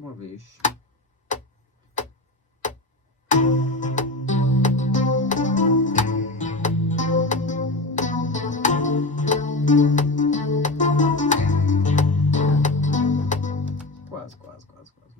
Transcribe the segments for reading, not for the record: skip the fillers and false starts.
uma vez. Quase, quase, quase, quase.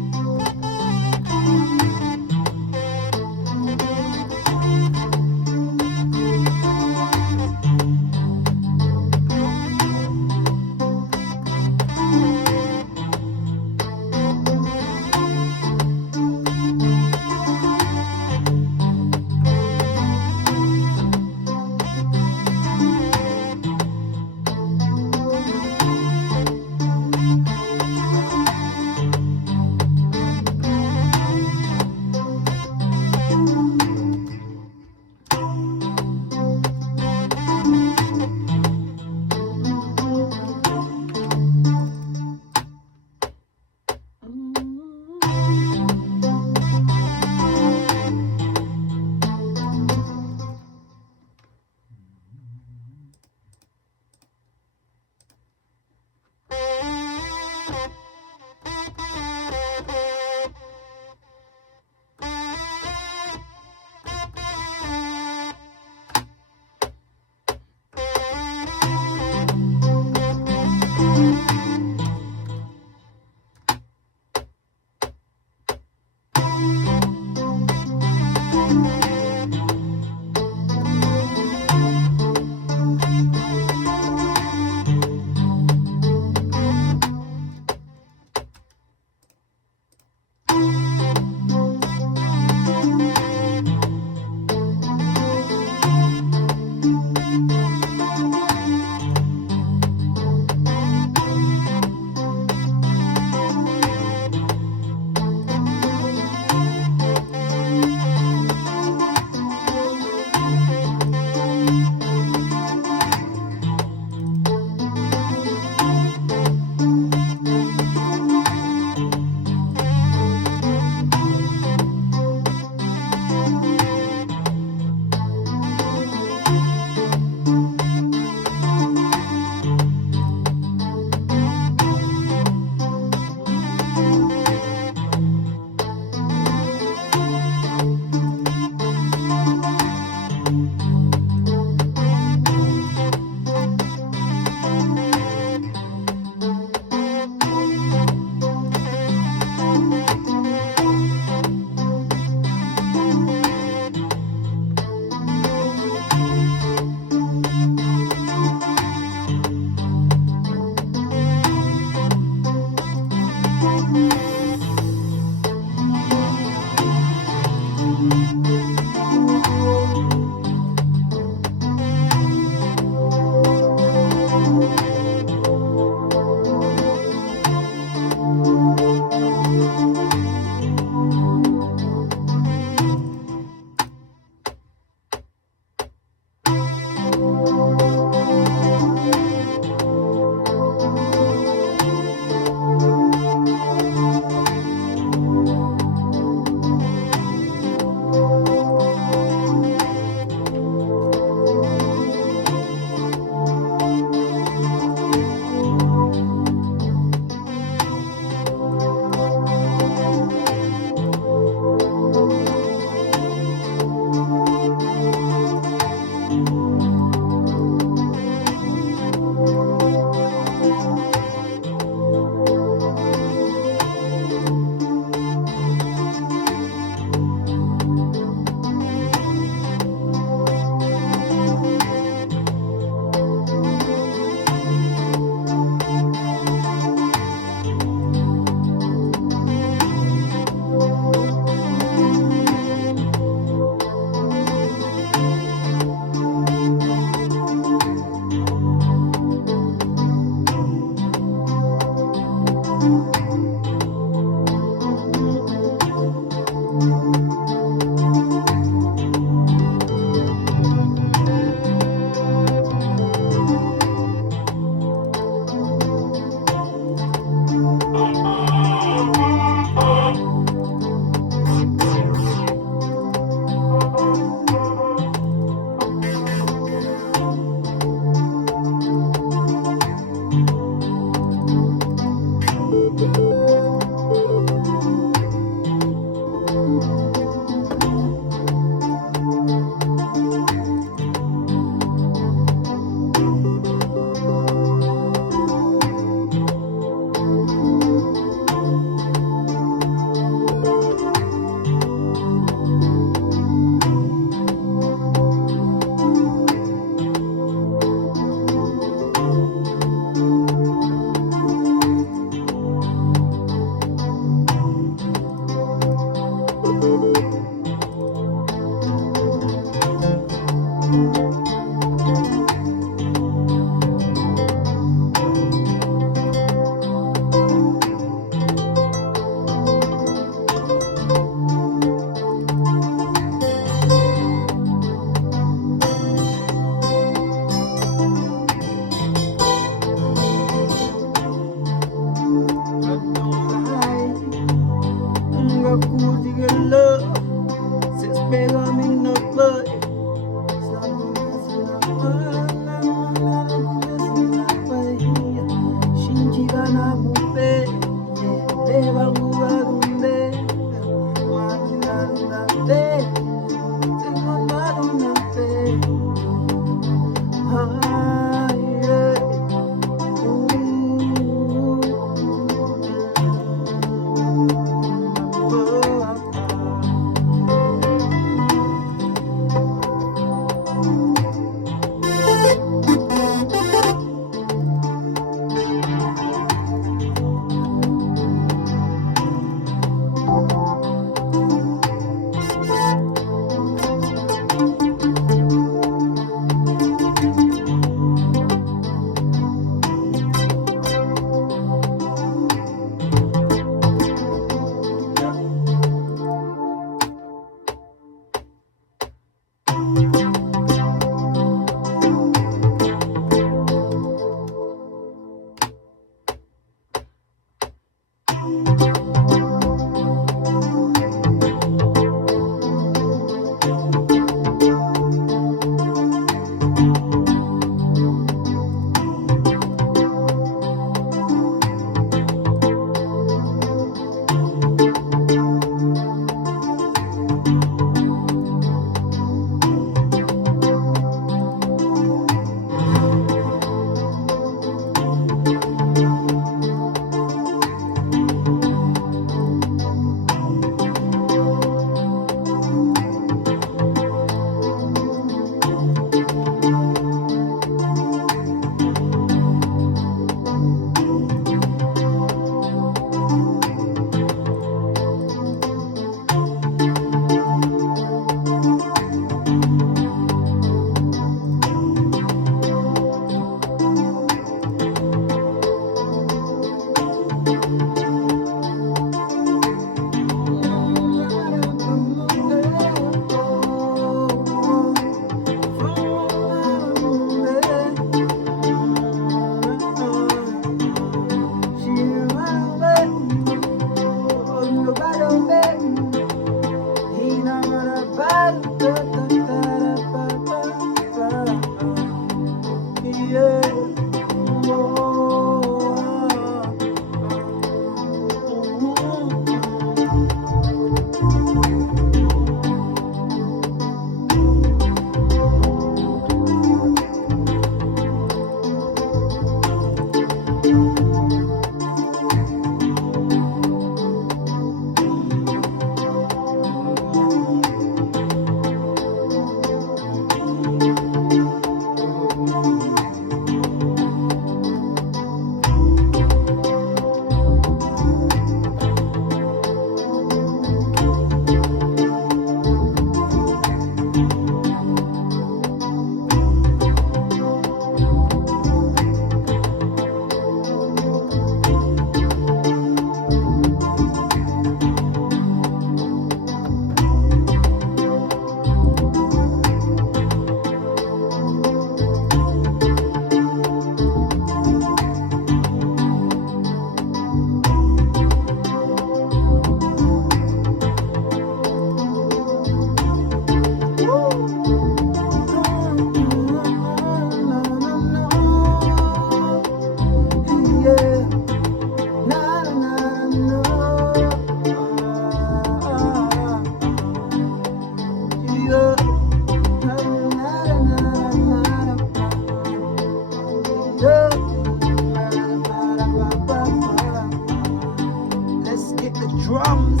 Let's get the drums.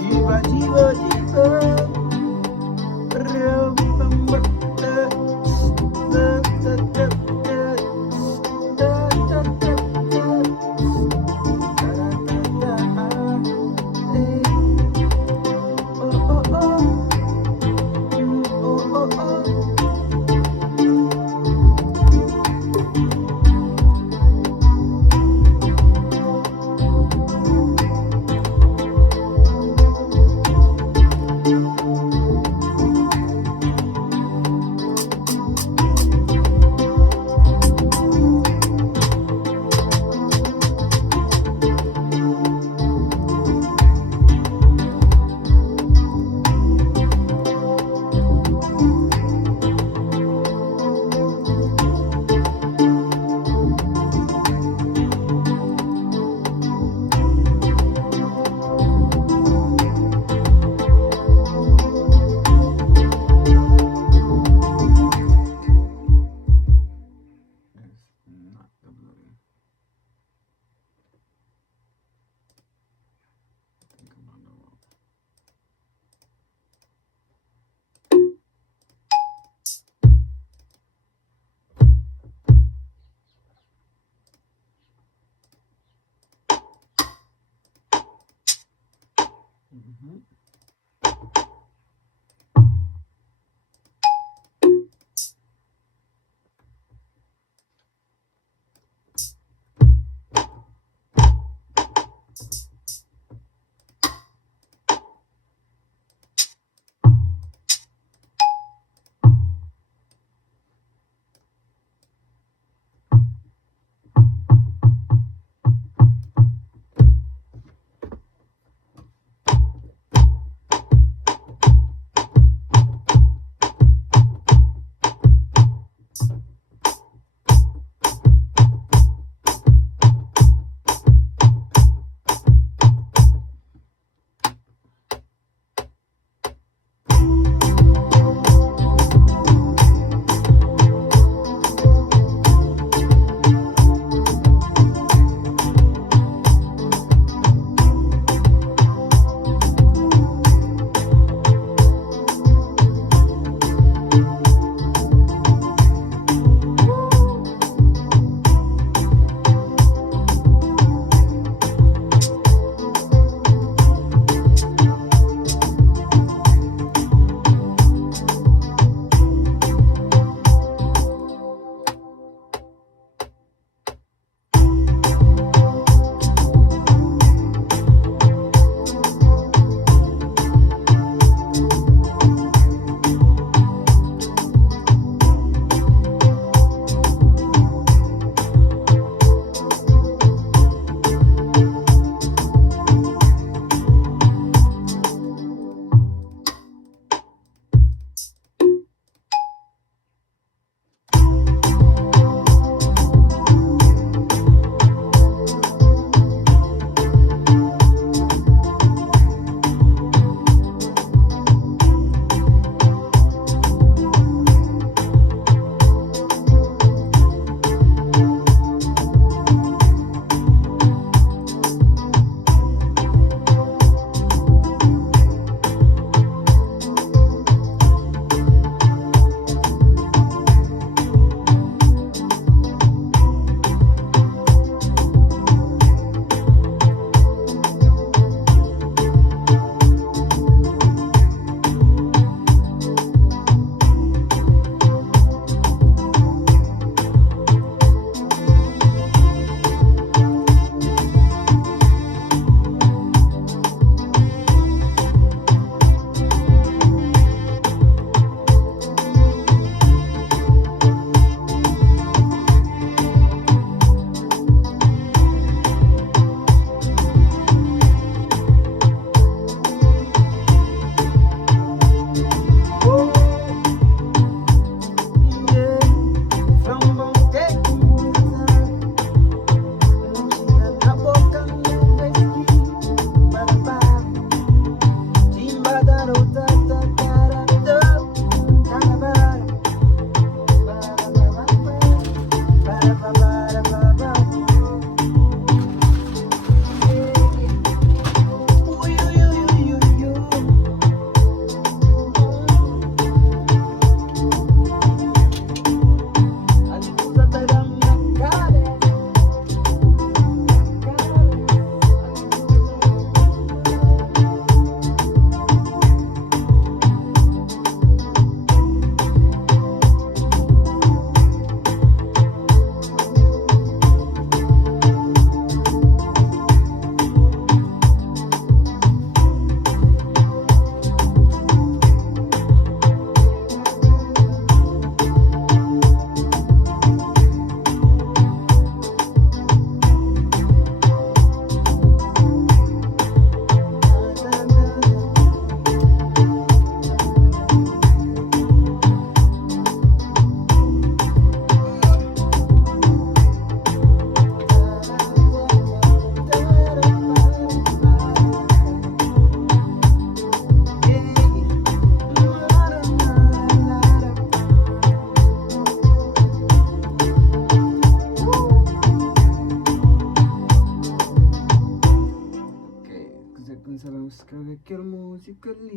Diva, diva, diva.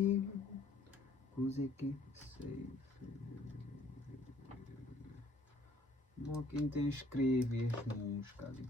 melodie. Così che sei. Bom, quem tem escreve as músicas ali.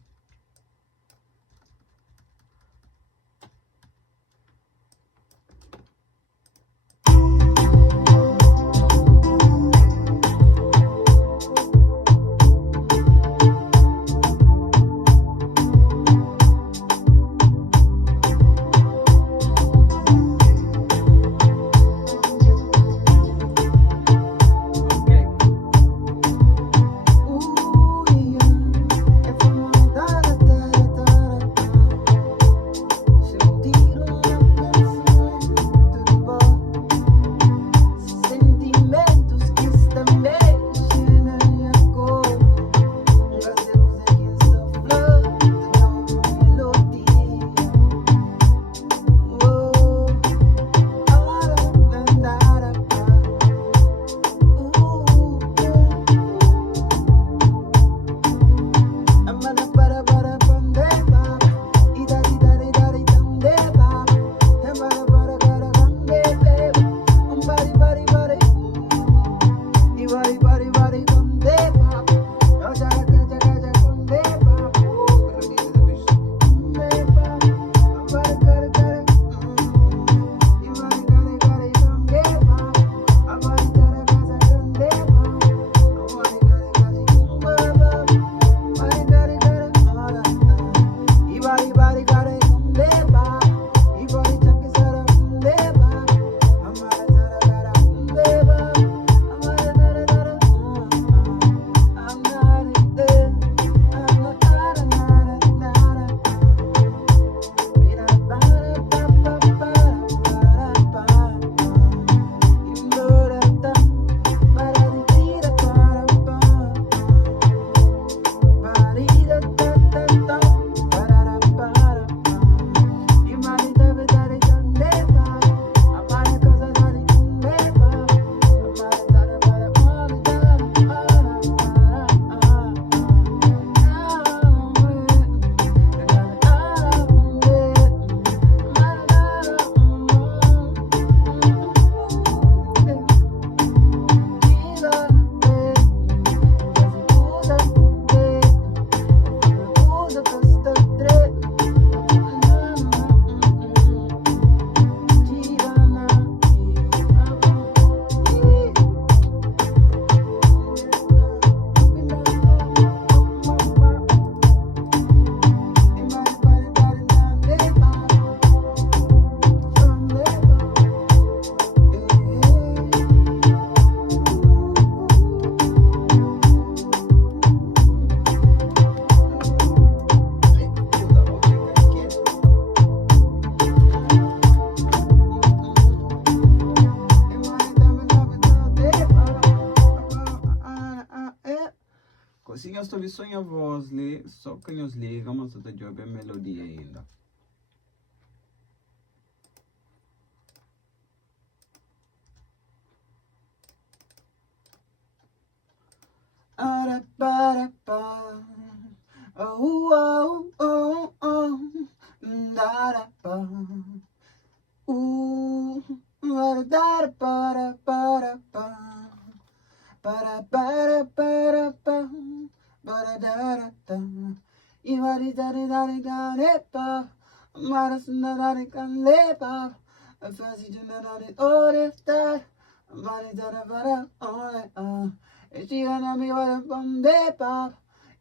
Assim eu estou só em a voz, só que nós ligamos a job a melodia ainda.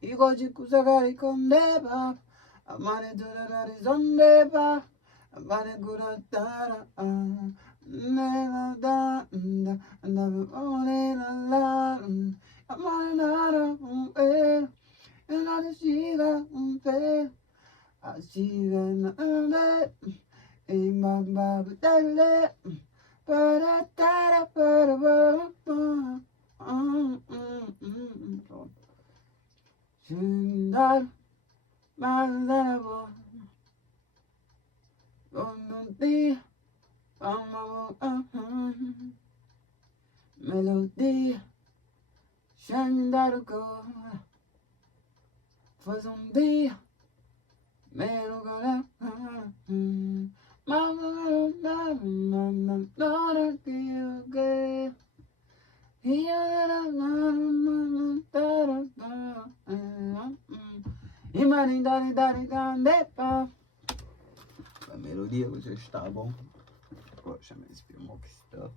Igual de kusagari kondeba, amane durari zondeba, amane guratara, nela da, andavu ole la la, amane nara nada siga asiga nada, imamba dale, para para para. Sindar malabo Bonoti Melody Sindar go Faz dia Melogala A melodia já está bom. Poxa, mas esse filme que está.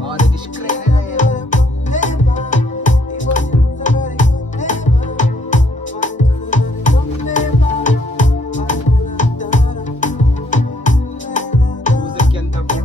Hora de escrever. Música que anda bom.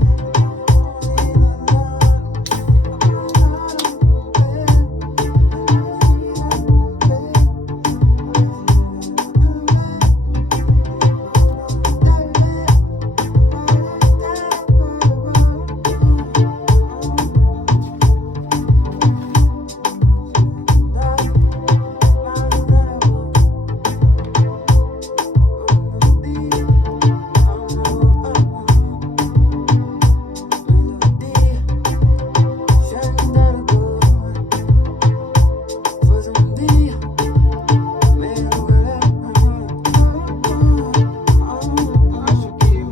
Acho que a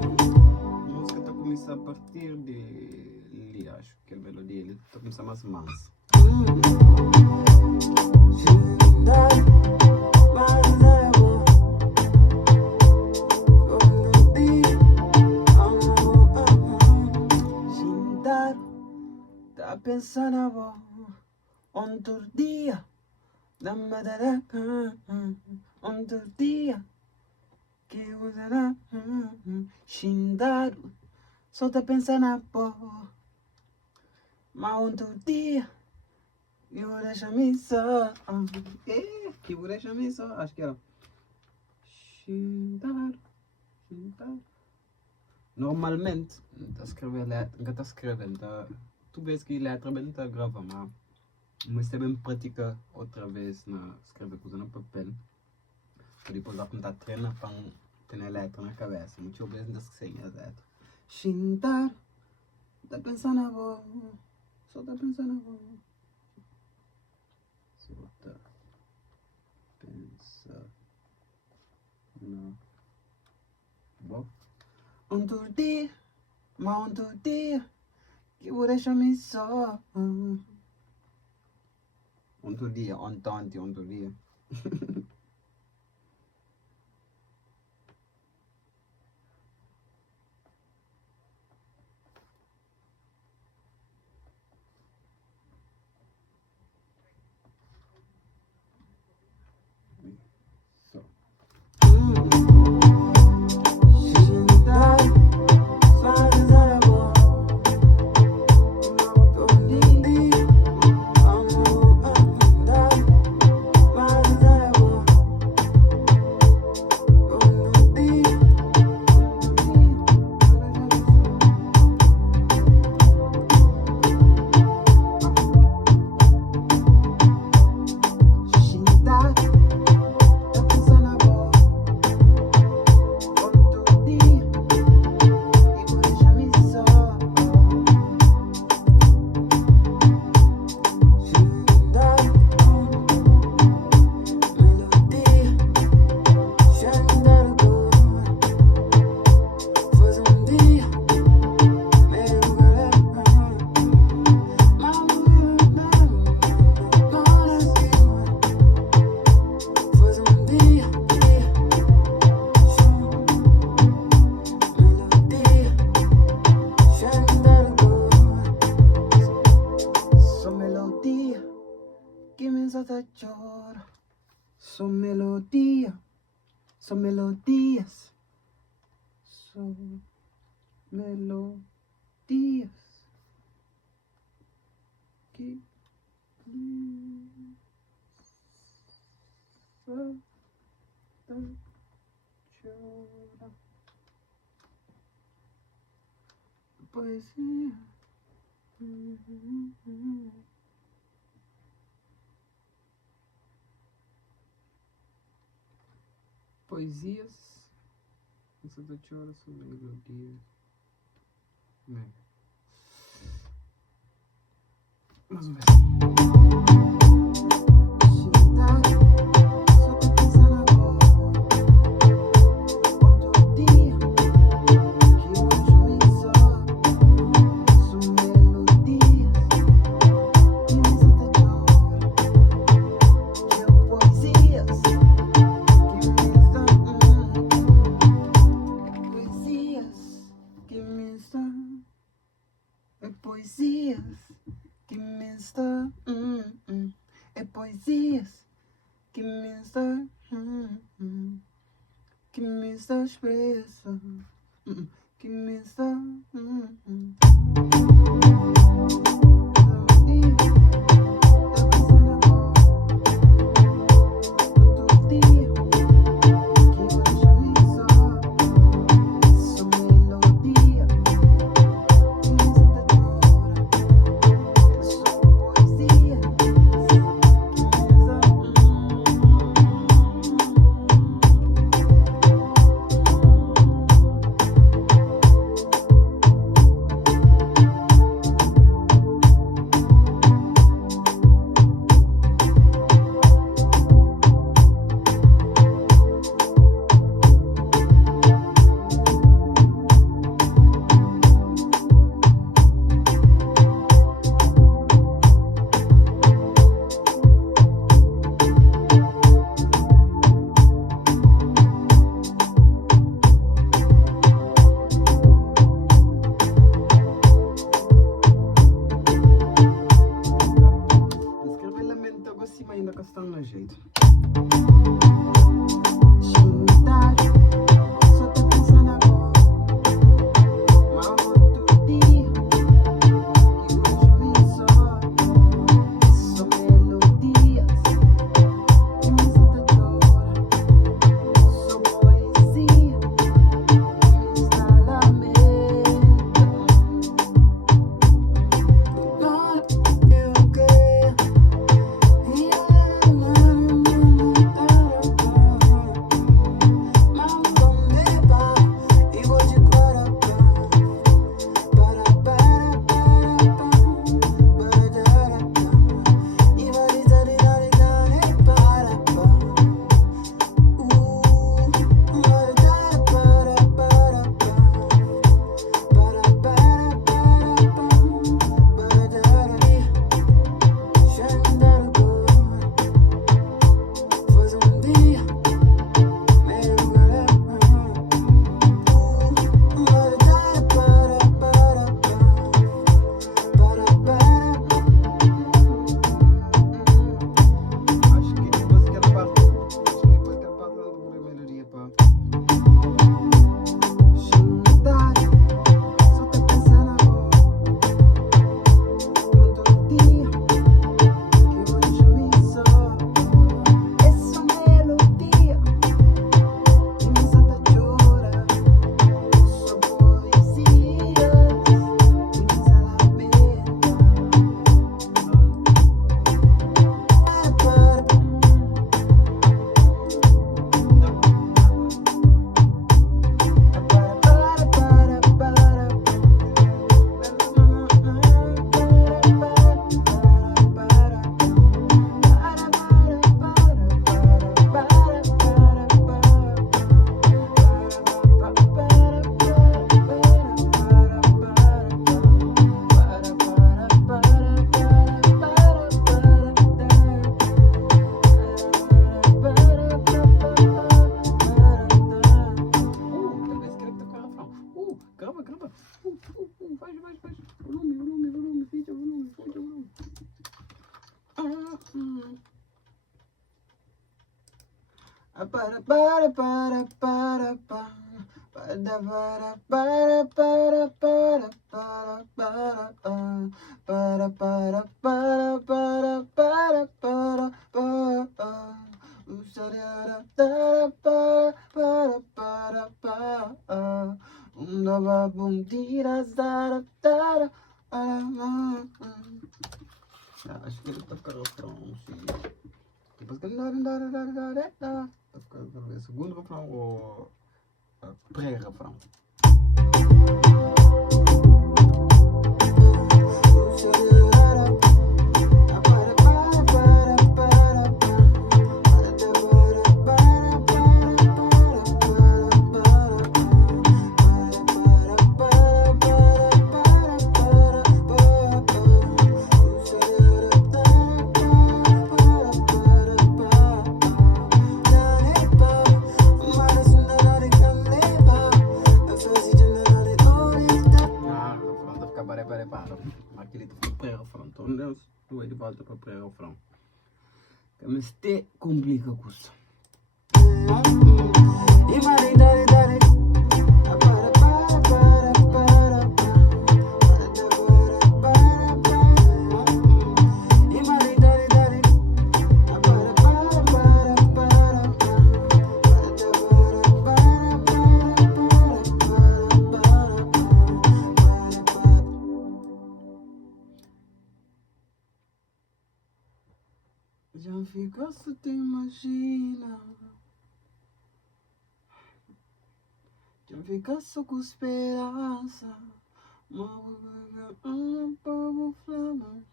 música está a começar a partir de ali, acho que a melodia ele está a começar mais mansa. Tá pensando outro dia, outro dia que usará Shindaro, só tá pensando mas outro dia eu vou deixar me só, que vou deixar me só, acho que era Shindaro. Normalmente, tá escrevendo letra, tá escrevendo, tu vês que letra bem tá grava, mas também pratica outra vez na escrever coisa no papel, para depois apontar treina para ter a letra na cabeça, muitas vezes não esquecem as letras. Shintar, tá pensando agora, só tá pensando agora, só tá pensando bom. Outro dia, mas outro dia que vou deixar me só. Outro dia, ontem, outro dia. Só. Chora, são melodia, são melodias, são melodias que chora. poesia. Poesias. Essa da Tiora são melodias. Vamos ver. Poesias que me está, é poesias que me está, que me está expressa, que me está, ainda que estão no jeito. Só tô pensando agora. Mas outro dia que hoje me só melodias que me solta chora. Só poesia que me instala a mente. Eu creio. Bum, Acho que ele toca refrão, sim. Depois que ele toca segundo refrão ou pré-refrão. Tu vai de volta para pré-refrão. Mas te complica com isso. Já fica se te imagina. Já fica só com esperança. Povo flama.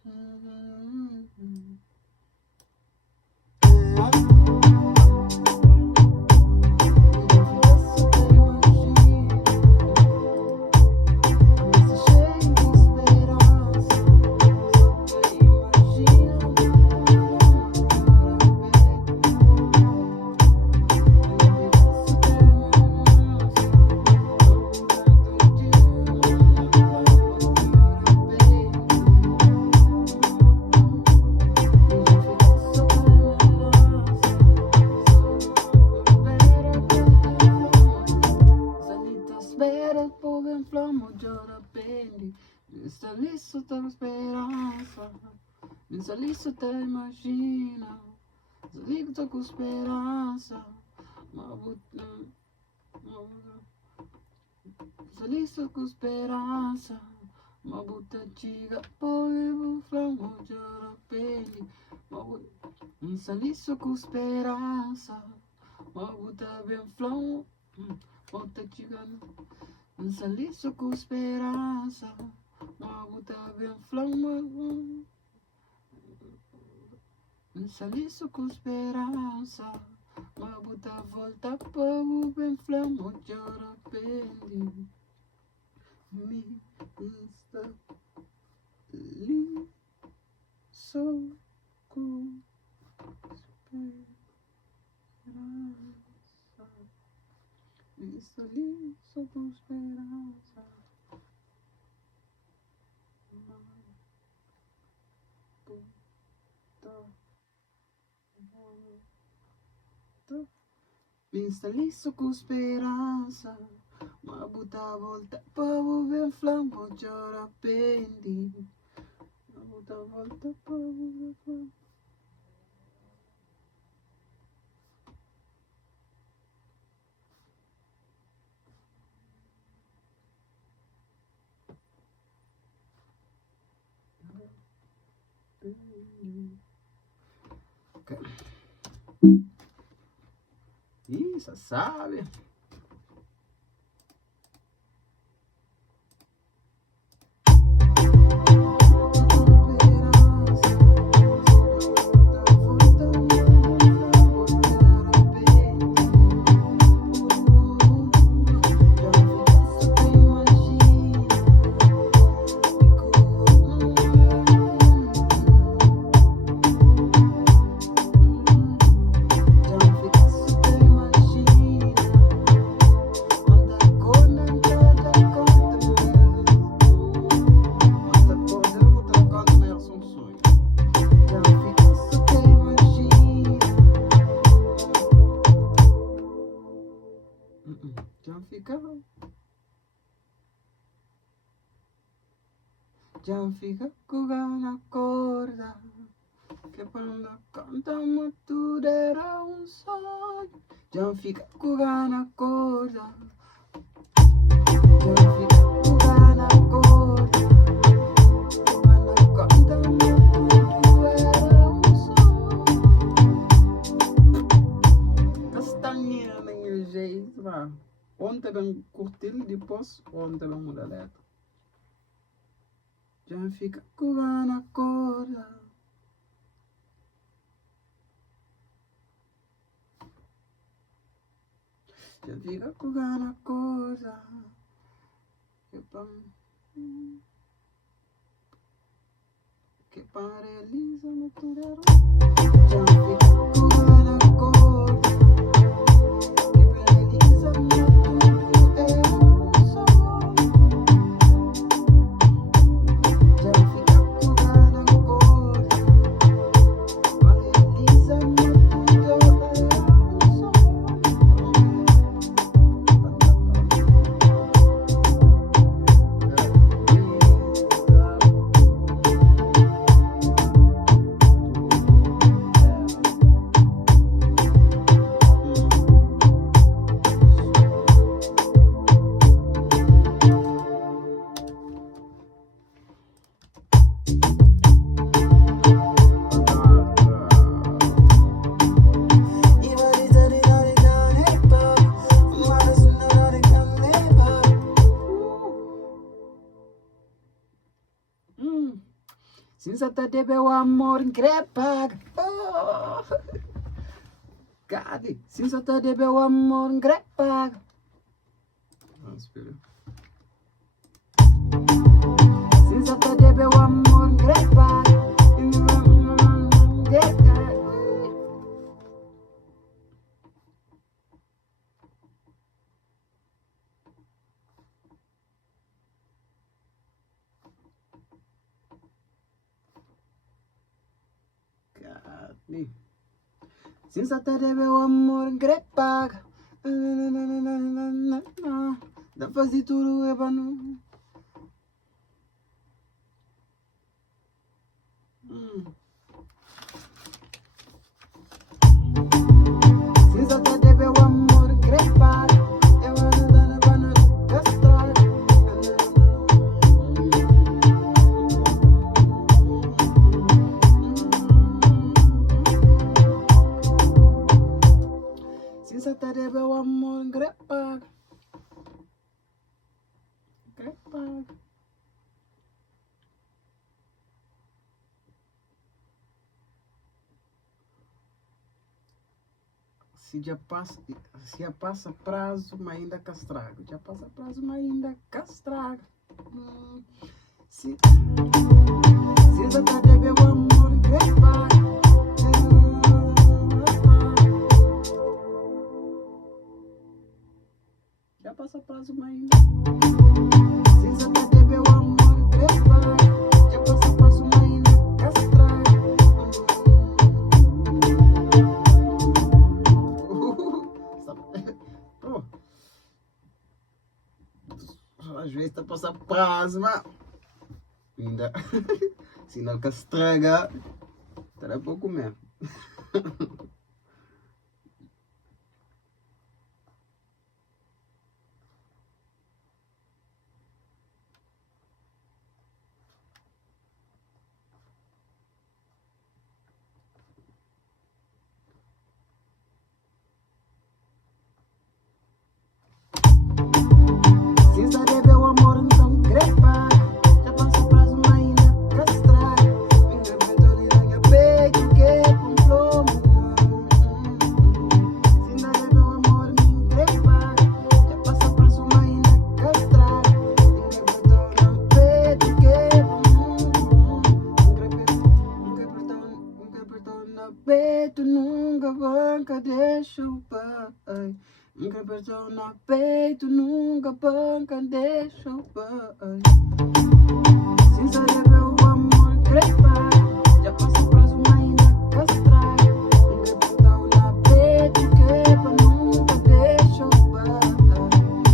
Installisso te speranza, installisso te imagina, installisso com speranza, installisso com speranza, ma butta giga, poi flamo già peli, installisso com speranza, ma butta ben flamo, butta giga, installisso com speranza. Ma butta ben flama, installisso com esperança. Ma butta volta povo ben flama, giora pendi. Mi installisso com esperança. Mi installisso com esperança. Mi installisso com speranza, ma butta volta povo ben flammo giora pendi. Ma butta volta povo ben flammo. Ok. Isso, sabe? Já fica com na corda, que quando cantamos tudo era sonho. Já fica com na corda, já fica com na corda. bem curtir depois ou não bem mudar a letra. Já fica curando a corda. Já fica curando a corda. Que paralisa no turero. Já fica curando a corda. Que paralisa no turero. Já fica curando a corda. Paralisa no turero. Since até debe o amor increpag. Oh, God. Since até debe o amor increpag. Espera. Since até debe o amor increpag. Since até debe o amor increpag. Dá fazer tudo é para não. Since até debe o amor increpag. Eu ando dando para não castrar. Since até debe o amor increpag. Se já passa prazo, mas ainda castraga. Já passa prazo, mas ainda castraga. Se já tá deve o amor increpag. Já passa prazo, mas ainda. Se já tá deve o amor increpag. Já passa prazo, mas ainda castraga. Às vezes está a passar prazo, mas ainda. Se não castraga, terá pouco mesmo. Se já deve o amor, então crepa. Já passa prazo, mas ainda castraga. Ainda bem na minha peito, que é com plomo. Se já deve o amor, então crepa. Já passa prazo, mas ainda castraga. Ainda bem na peito, que é com na peito, nunca banca, deixa o pai. Nunca apertou no peito, nunca banca, deixa o pai. Se só deve o amor crepar, já passa prazo, mas ainda castraga. Nunca apertou no peito, quebra, nunca deixa o pai.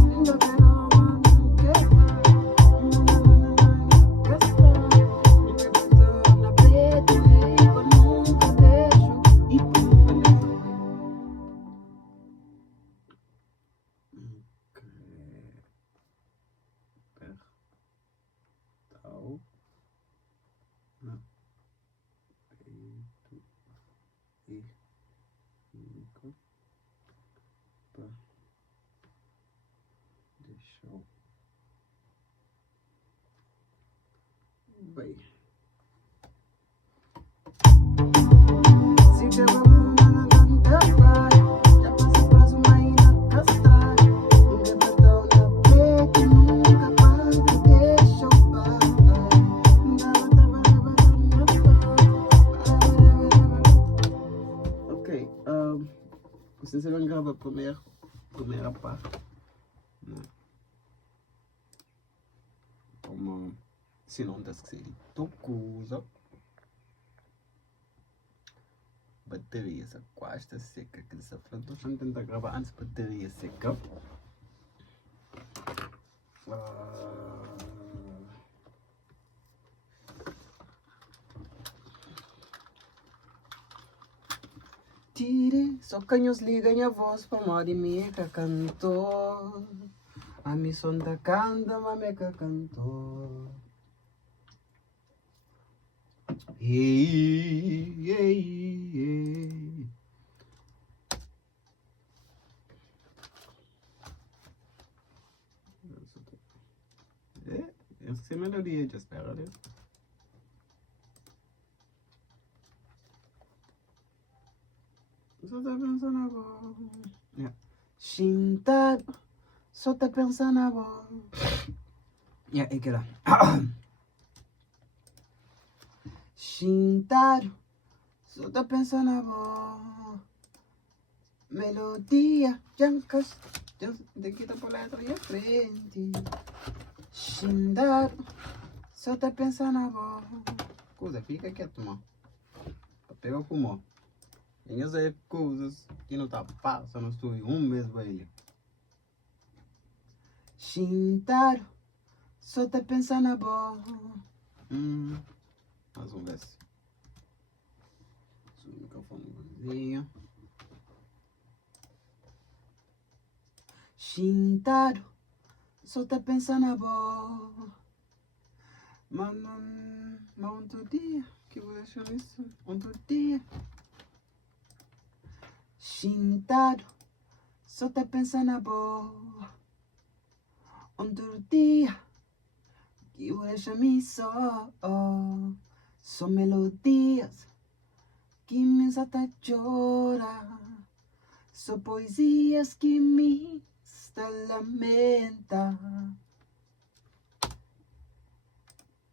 Nunca apertou o amor crepar, castraga. Nunca apertou no peito, quebra, nunca deixa o pai. Vai. Ok, vocês vão gravar a primeira parte, né? Como se não está esquecido, coisa. Bateria, essa quasta seca que essa frente, estou tentar gravar antes bateria seca. Tire, só canhos ligam a voz para mori meca cantor. A mi son da canta, ma meca cantor. Hey, hey, hey. Essa melodia já espera, né? Só tá pensando agora. Shintado, só tá pensando agora. É que lá. Shintado, só tá pensando agora. Melodia, jancas, de que tá por letra e a frente. Shintado, só tá pensando agora. Coisa, fica quieto, mano. Pega o pulmão. Tem essas coisas que não tá passando no estúdio mês pra ele. Shintaro, só tá pensando agora. Mais um verso. Só o microfonezinho. Shintaro, só tá pensando agora. Mas outro dia, que vou deixar isso? Outro dia. Shintaro, só tá pensando agora. Outro dia, que vou deixar só. São melodias que me desata chorar. São poesias que me lamenta.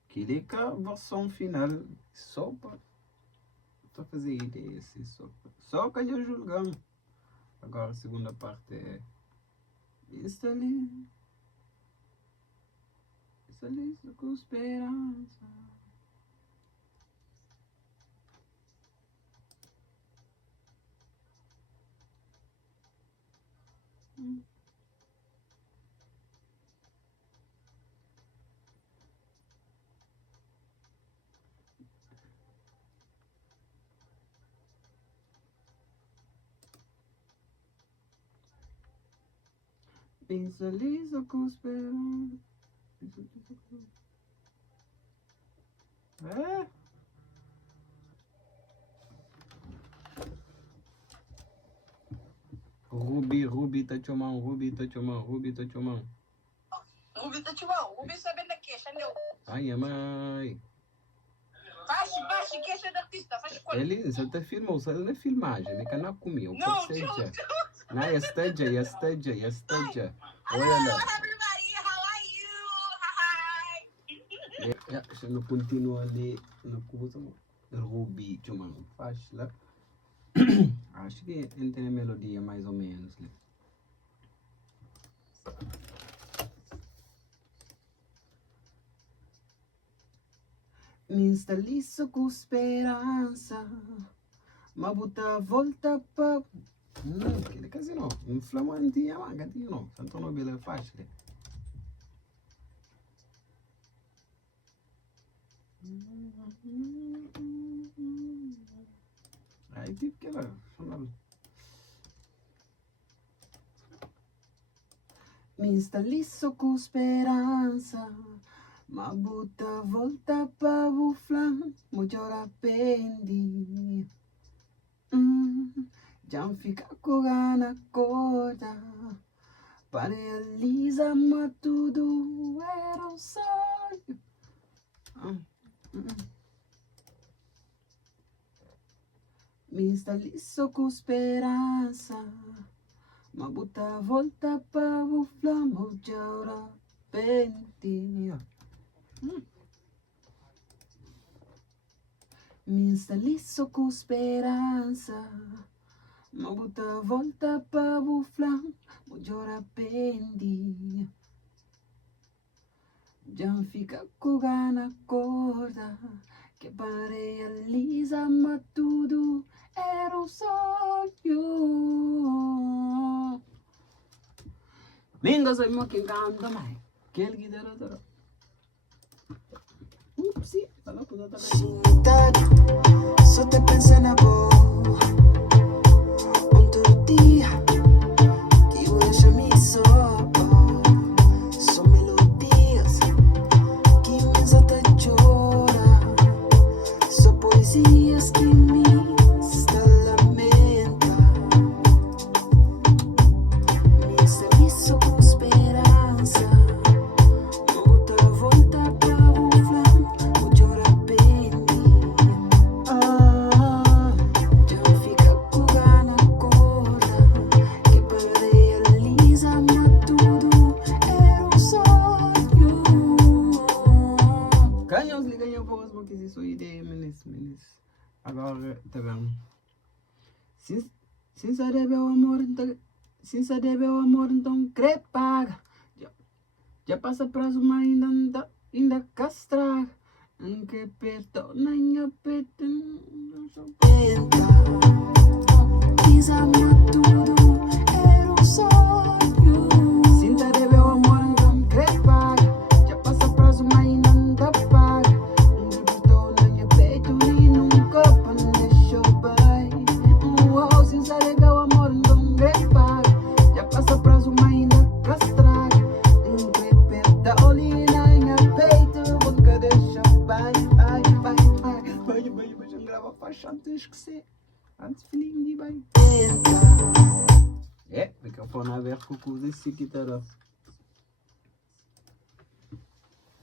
Queria que a versão final só para fazer ideia, só que eu julgando. Agora a segunda parte é está ali com esperança. Pensa liso com esperança. É? Ruby, tá chamando, Ruby, tá chamando. Ruby tá chamando, Ruby sabendo da queixa, não? Ai, mãe. Faz, queixa da artista, faz coisa. Ele só te filmou, só não é filmagem, ele que não comeu. Não, não, esteja. Hello, everybody, how are you? Hi. Não continua ali, não coisa, Ruby, chamando, faz lá. Acho que ele tem a melodia mais ou menos, né? Me instalizo com esperança, mas bota volta pra... Ele quase não, inflamantia, mas gatinho não, tanto não é fácil. Aí tipo que ela falava. Me instalizo com esperança, mas bota volta pra buflar, muito arrependi. Já fica com gana corta, paralisa, mas tudo era um sonho. Me instalizo com esperança. Ma bota a volta para o flamo de aura pentinha. Me instalizo com esperança. Ma bota a volta para o flamo de aura pentinha. Já fica com gana corda que realiza, mas tudo era um sonho. Minga soy mo que canta mai, que el guitarra. Upsi, fala puta ta. Só te pensa na boa. Um todo dia que eu deixo me só. São melodias que me solta chora. São poesias que me lamenta. Me serviço com esperança. Não bota a volta para o flame, o chora pende. Já fica com gana corda que para realizar, mas tudo era um sonho. Ganhamos li ganhou voz mo que isso ideia menes. Agora tá vendo? Sin saber o amor então crepaga. Já passa prazo mas ainda castraga. Anche perdona minha peta. Quizá tudo era um sonho. Sin saber o amor então crepaga. Já passa prazo mas ainda paga. Anche perdona minha peito e nunca deixou bem. Sin saber o amor então crepaga. Já passa prazo mas ainda castraga. Anche perdona minha peito nunca deixou bem. Vai, já grava a faixa antes de esquecer. Antes de fininho, bem. Microfone aberto com coisa assim que tá.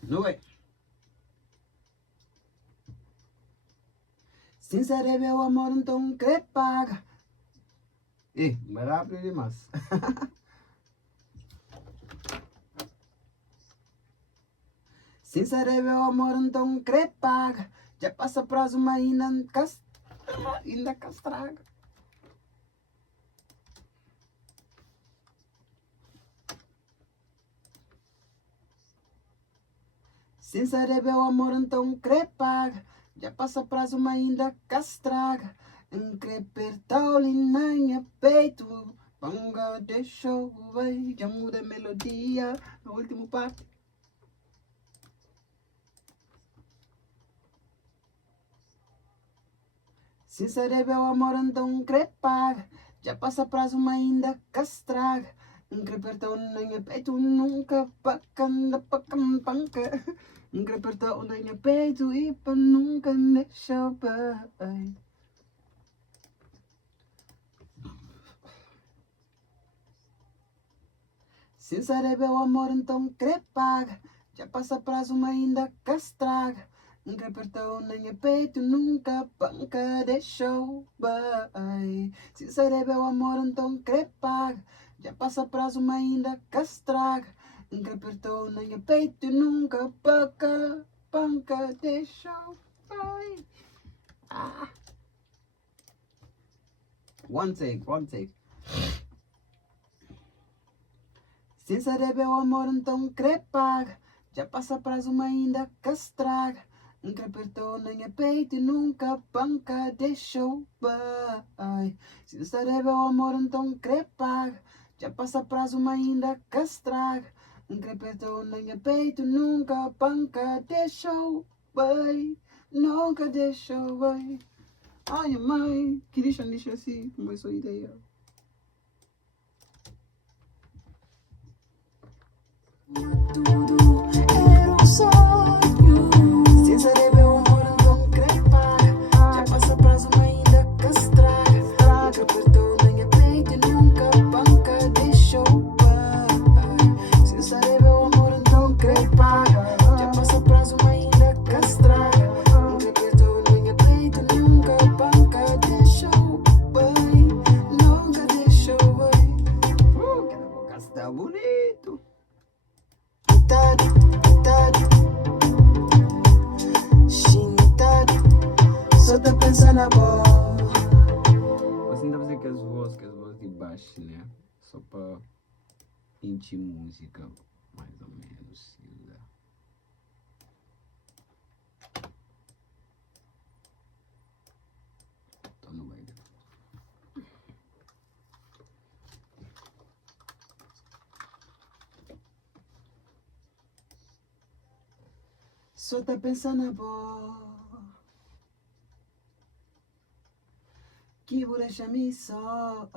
Não é? Sem saber o amor então crepaga. Mas rápido demais. Sem saber o amor então crepaga. Já passa prazo mas ainda castraga. Sem saber o amor então crepaga. Já passa prazo mas ainda castraga. Encrepertal linha peito. Panga deixou vai. Já muda a melodia. No último parte. Sem saber o amor então crepaga. Já passa prazo mas ainda castraga. Encrepertal linha peito nunca panca. Encrepertal linha peito e pa nunca deixou vai. Sem saber o amor então crepaga. Já passa prazo mas ainda castraga. Encrepertou nem peito nunca panca deixou vai. Sem saber o amor então crepaga. Já passa prazo mas ainda castraga. Encrepertou nem peito nunca panca deixou vai. One take. Sem saber o amor então crepaga. Já passa prazo mas ainda castraga. Encrepertou nem peito nunca panca deixou vai. Sem saber o amor então crepaga. Já passa prazo mas ainda castraga. Encrepertou nem peito nunca panca deixou vai. Nunca deixou vai. Ai mãe, que deixa assim, começou a ideia. Tudo era um sonho. Sem saber o amor então crepaga. Já passa prazo mas ainda castraga. Encrepertou nem peito nunca panca deixou vai. Sem saber o amor então crepaga. Já passa prazo mas ainda castraga. Encrepertou nem peito nunca panca deixou 20 músicas, mais ou menos, se usar. Então não vai ver. Só tá pensando boa que vou deixar me só.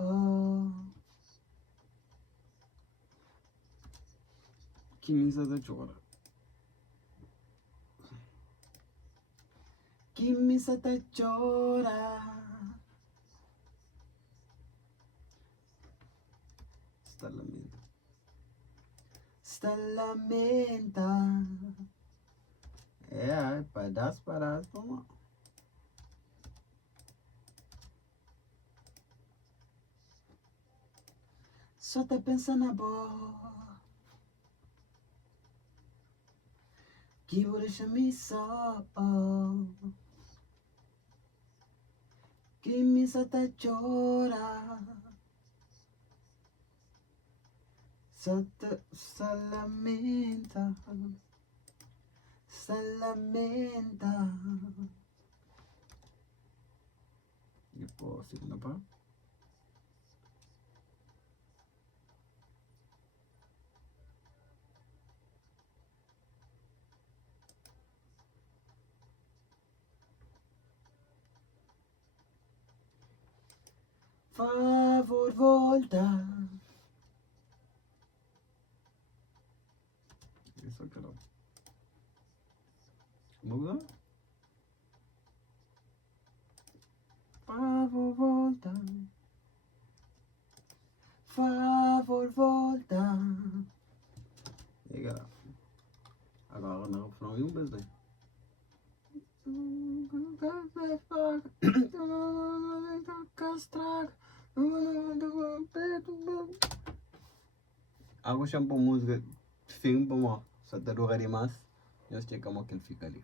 Que misa da chora. Que misa da chora. Sta lamenta. Sta lamenta. É, pedaço parado, toma. Só tá pensando boa que vou deixar me só. Que me só tá chora. Só lamenta. Se lamenta. E pô, segunda parte. Favor volta. Isso aqui não. Muda. Favor volta. Favor volta. E aí, galera. Agora no refrão e um beijo daí. Algo shampoo música film para mim. Só te rogar demais. Eu sei como que ele fica ali.